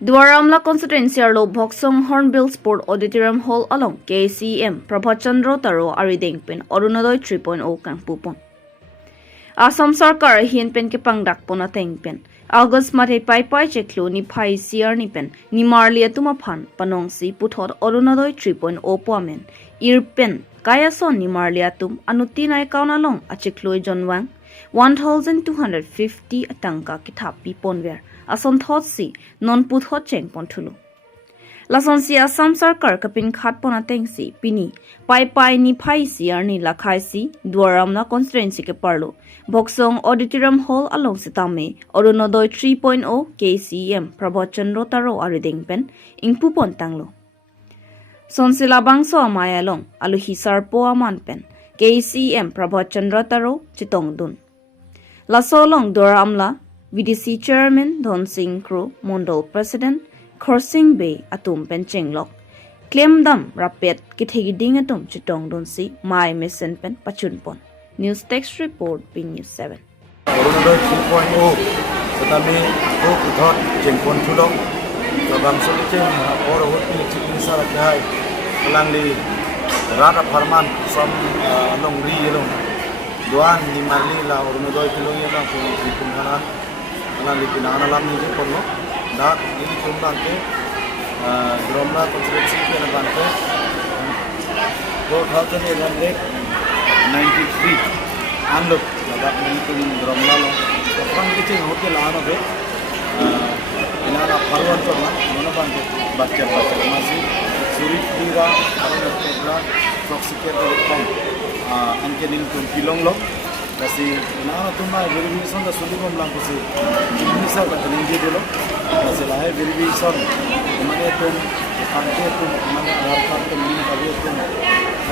Dwaramla constituency lo Boksong Hornbill Sport Auditorium Hall along KCM Prabhachandra Taro Arideng Pen Arunodoi 3.0 kang pupon. Assam Sarkar hian pen ke pangdak pona teng pen. August mate pai cheklo ni phai siar ni pen ni marli atuma phan panong si puthot Arunodoi 3.0 poamen. Ir pen kaya son ni marli atum anutinai kauna long achekloi jonwang 1250 atangka kithapi ponwer. Ason thot si non puthot cheng pon thulu. Lason si Assam Sarkar kapin khat pona teng si pini pai ni phai siar ni lakhai si Dwaramna constituency ke parlo Boksong Auditorium Hall along sitame Arunodoi 3.0 KCM Prabhachandra Taro Arideng Pen ingpu pon tanglo. Sonsila bangso amaya long alu hisar po aman pen KCM Prabhachandra Taro chitong dun. Lasolong Dwaramla VDC Chairman Don Singh Kru Mondal President Khorsing Bay atum penchenglok claim dam rapet kithegiding atum chitong don si mai mesen pen pachunpon. News text report P News 7. Arunodoi 3.0 tetapi ko kuthot jengpon thulong kabang solicheng or hoti chikisa kai langli rata farman som long ri long duan ni marli la Arunodoi kilong ya ko kumhanan langli pinana lam ni je porno da ini kumbante Dromla constituency ke nabante 2893 anlok ladak ni kun Dromla lo pang kicing hotel ano be inana parwan to na mona bante bacha masih surit dira arana tebra toxic kom ankenin kun pilong lo kasi inana tunna verification da sulimom lang ko si inisa ka talinge dilo kasi lahe verification mane tum ante tum mane aadhar card tum ni kabe tum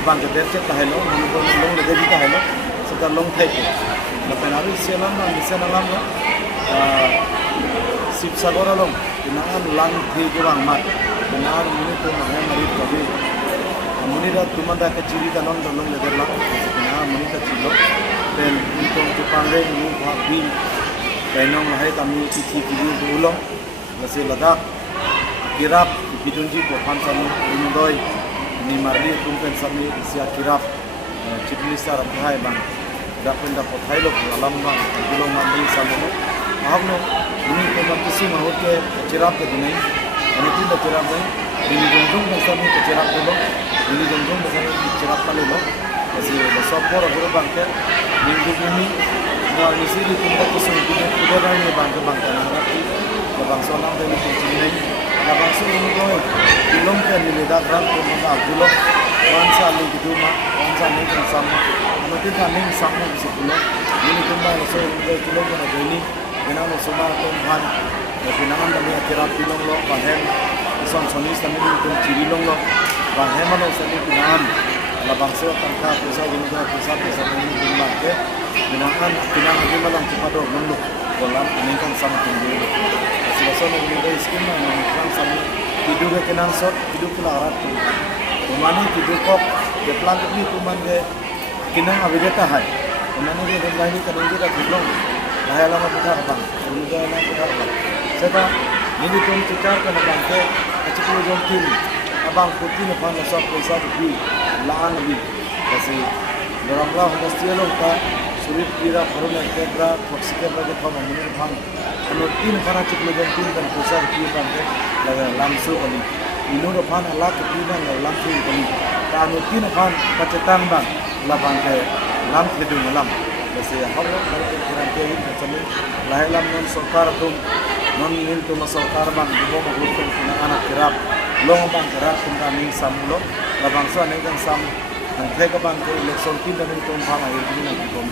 abang ke derche tahelo mane ko long le debi tahelo seta long thai ke na penari selam na mission alam na sip sagora long inaan lang thi ko bang mat inaan muni tum mane mari kabe muni ra tumanda ka chiri ka long le derla inaan muni ka chilo dan untuk Jepangre ini happy penong lahir kami cici dulu masih ledak kirap bidunji pohon sami Arunodoi ni marli tumpen sami sia kirap ciplisa ramai bang dapat pothai lo alam bang belum mandi sama lo ahno ini kompetisi mahut ke kirap ke dunai ini tidak kirap dai ini jongjong sami ke kirap lo ini jongjong sami kirap kali lo masih besok poro bang ke minggu ini di sini kita kusung kita rani bangke bangke nanti bang sonam dari sini bang sonam itu belum kan diledak ram pun belum wansa lagi tu mah wansa ni kan sama nanti kan ni sama di situ ini kembali so belum kan ada ini kenapa semua tuhan kenapa kami akhirat belum lo bahen son sonis kami itu ciri lo bahen mana seni kenapa labang so tangka pesa gini kan pesa ini jumlah ke binaan lagi malam cepado menuk bolam ini kan sama tinggi selesai mengenai skin kan sama hidup ke kenan sot hidup kelarat tu rumani hidup kok deplan ini tuman de kinang abideta hai rumani de lagi kan ini dah belum lahir lama kita bang ini dah lama kita bang saya ini tuh cikar kan bang ke acik jom kiri abang putih ni pan sot pesa tu laan lebih kasi Dromla honestia lo ka sulit kira paruna tebra toxic lagi thama munir phang ano tin khana chiklo jom tin kan pusar ki kan ke laga lamsu kali ino ro phan ala ke tin na lamsu kali ta ano tin phan pacetang bang labang ke lam ke du lam kasi hawlo kar ke kiran ke hin chami lahe lam non sarkar tum non nin tum sarkar bang bo ma gutun na anak kirap long bang kirap tum ta ning samlo labang so ne kan sam ang thai ka bang ke election tin da ning tum phang ai ni na ki kom